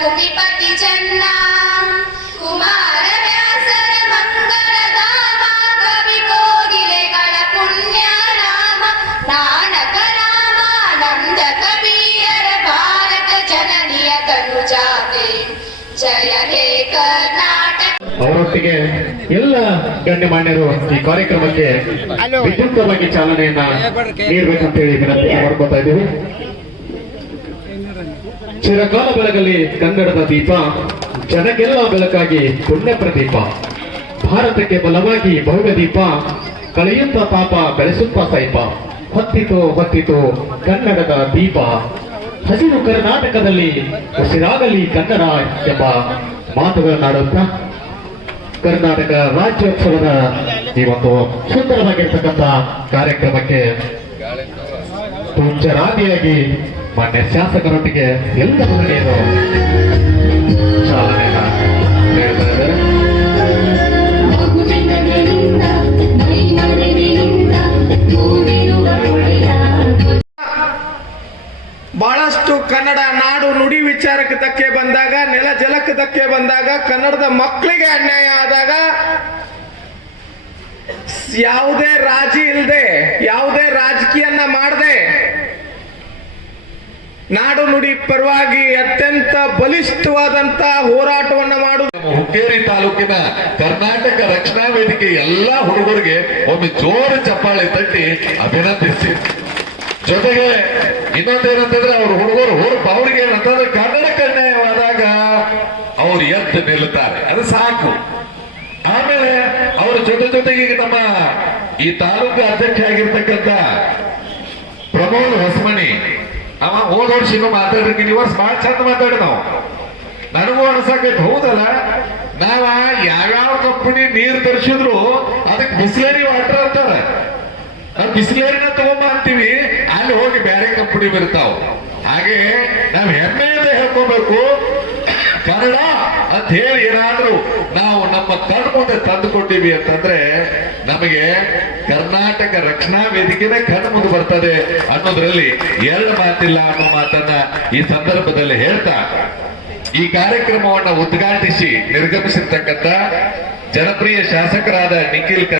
ಕುಮಿಪತಿ ಚೆನ್ನ ಕುಮಾರ ವ್ಯಾಸರ ಮಂಗಳ ಧಾಮ ಕವಿ ಕೋಗಿಲೆಗಳ ಪುಣ್ಯ ರಾಮ ನಾನಕ ರಾಮಾನಂದ ಕಬೀರರ ಭಾರತ ಜನನಿಯ ತನುಜಾತೆ ಜಯ ಹೇ ಕರ್ನಾಟಕ. ಅವರೊಟ್ಟಿಗೆ ಎಲ್ಲ ಗಣ್ಯಮಾನ್ಯರು ಈ ಕಾರ್ಯಕ್ರಮಕ್ಕೆ ವಿದ್ಯುಕ್ತವಾಗಿ ಚಾಲನೆಯನ್ನ ನೀಡಬೇಕಂತ ಹೇಳಿ ವಿನಂತಿ ಮಾಡ್ಕೊತಾ ಇದ್ದೀವಿ. ಚಿರಕಾಲ ಬೆಳಗಲಿ ಕನ್ನಡದ ದೀಪ, ಜನಕ್ಕೆಲ್ಲ ಬೆಳಕಾಗಿ ಪುಣ್ಯ ಪ್ರದೀಪ. ಭಾರತಕ್ಕೆ ಬಲವಾಗಿ ಭವ್ಯ ದೀಪ, ಕಳೆಯುತ್ತ ಪಾಪ ಬೆಳೆಸುತ್ತ ಸೈಪ. ಹೊತ್ತಿತು ಹೊತ್ತಿತು ಕನ್ನಡದ ದೀಪ, ಹಸಿರು ಕರ್ನಾಟಕದಲ್ಲಿ ಉಸಿರಾಗಲಿ ಕನ್ನಡ ಎಂಬ ಮಾತುಗಳನ್ನಾಡುತ್ತಾ ಕರ್ನಾಟಕ ರಾಜ್ಯೋತ್ಸವದ ಈ ಒಂದು ಸುಂದರವಾಗಿರ್ತಕ್ಕಂಥ ಕಾರ್ಯಕ್ರಮಕ್ಕೆ ಪೂಜ್ಯರಾದಿಯಾಗಿ ಮಾನ್ಯ ಶಾಸಕರೊಟ್ಟಿಗೆ ಎಲ್ಲ ಮಹಿಳೆಯರು ಚಾಲನೆಯನ್ನ ನೀಡ್ತಾ ಇದ್ದಾರೆ. ಬಹಳಷ್ಟು ಕನ್ನಡ ನಾಡು ನುಡಿ ವಿಚಾರಕ್ಕೆ ಧಕ್ಕೆ ಬಂದಾಗ, ನೆಲ ಜಲಕ್ಕೆ ಧಕ್ಕೆ ಬಂದಾಗ, ಕನ್ನಡದ ಮಕ್ಕಳಿಗೆ ಅನ್ಯಾಯ ಆದಾಗ ಯಾವುದೇ ರಾಜಿ ಇಲ್ಲದೆ, ಯಾವುದೇ ರಾಜಕೀಯನ್ನ ಮಾಡದೆ ನಾಡು ನುಡಿ ಪರವಾಗಿ ಅತ್ಯಂತ ಬಲಿಷ್ಠವಾದಂತ ಹೋರಾಟವನ್ನ ಮಾಡುವುದು. ಹುಕ್ಕೇರಿ ತಾಲೂಕಿನ ಕರ್ನಾಟಕ ರಕ್ಷಣಾ ವೇದಿಕೆ ಎಲ್ಲಾ ಹುಡುಗರಿಗೆ ಒಮ್ಮೆ ಜೋರು ಚಪ್ಪಾಳೆ ತಟ್ಟಿ ಅಭಿನಂದಿಸಿ. ಜೊತೆಗೆ ಇನ್ನೊಂದೇನಂತಂದ್ರೆ ಅವ್ರ ಹುಡುಗರು ಅವ್ರಿಗೆ ಏನಂತಂದ್ರೆ ಕನ್ನಡಕ್ಕೆ ಅನ್ಯಾಯವಾದಾಗ ಅವ್ರು ಎದ್ದು ನಿಲ್ಲುತ್ತಾರೆ, ಅದು ಸಾಕು. ಆಮೇಲೆ ಅವ್ರ ಜೊತೆಗೆ ನಮ್ಮ ಈ ತಾಲೂಕು ಅಧ್ಯಕ್ಷ ಆಗಿರ್ತಕ್ಕಂಥ ಪ್ರಮೋದ್ ಹೊಸಮನಿ, ಅವ ಹೋದ ವರ್ಷ ಇನ್ನೂ ಮಾತಾಡಿರ್ತೀನಿ, ಈ ವರ್ಷ ಬಹಳ ಚಂದ ಮಾತಾಡಿ ನಾವು. ನನಗೂ ಅನ್ಸಕೈತಿ, ಹೌದಲ್ಲ, ನಾವ ಯಾವ್ಯಾವ ಕಂಪನಿ ನೀರು ತರಿಸಿದ್ರು ಅದಕ್ಕೆ ಬಿಸ್ಲೇರಿ ವಾಟರ್ ಅಂತಾರೆ. ನಾವು ಬಿಸಿಲೇರಿನ ತಗೊಂಬ ಅಂತೀವಿ, ಅಲ್ಲಿ ಹೋಗಿ ಬೇರೆ ಕಂಪನಿ ಬರ್ತಾವ. ಹಾಗೆ ನಾವು ಹೆಮ್ಮೆಯಿಂದ ಹೇಳ್ಕೋಬೇಕು, ಕನ್ನಡ ಅಂತ ಹೇಳಿ ಏನಾದ್ರೂ ನಾವು ನಮ್ಮ ಕಣ್ಣು ಮುಂದೆ ತಂದುಕೊಂಡಿವಿ ಅಂತಂದ್ರೆ ನಮಗೆ ಕರ್ನಾಟಕ ರಕ್ಷಣಾ ವೇದಿಕೆನೇ ಕಣ್ಣು ಮುಂದೆ ಬರ್ತದೆ ಅನ್ನೋದ್ರಲ್ಲಿ ಎರಡು ಮಾತಿಲ್ಲ ಅನ್ನೋ ಮಾತನ್ನ ಈ ಸಂದರ್ಭದಲ್ಲಿ ಹೇಳ್ತಾ, ಈ ಕಾರ್ಯಕ್ರಮವನ್ನ ಉದ್ಘಾಟಿಸಿ ನಿರ್ಗಮಿಸಿರ್ತಕ್ಕಂಥ ಜನಪ್ರಿಯ ಶಾಸಕರಾದ ನಿಖಿಲ್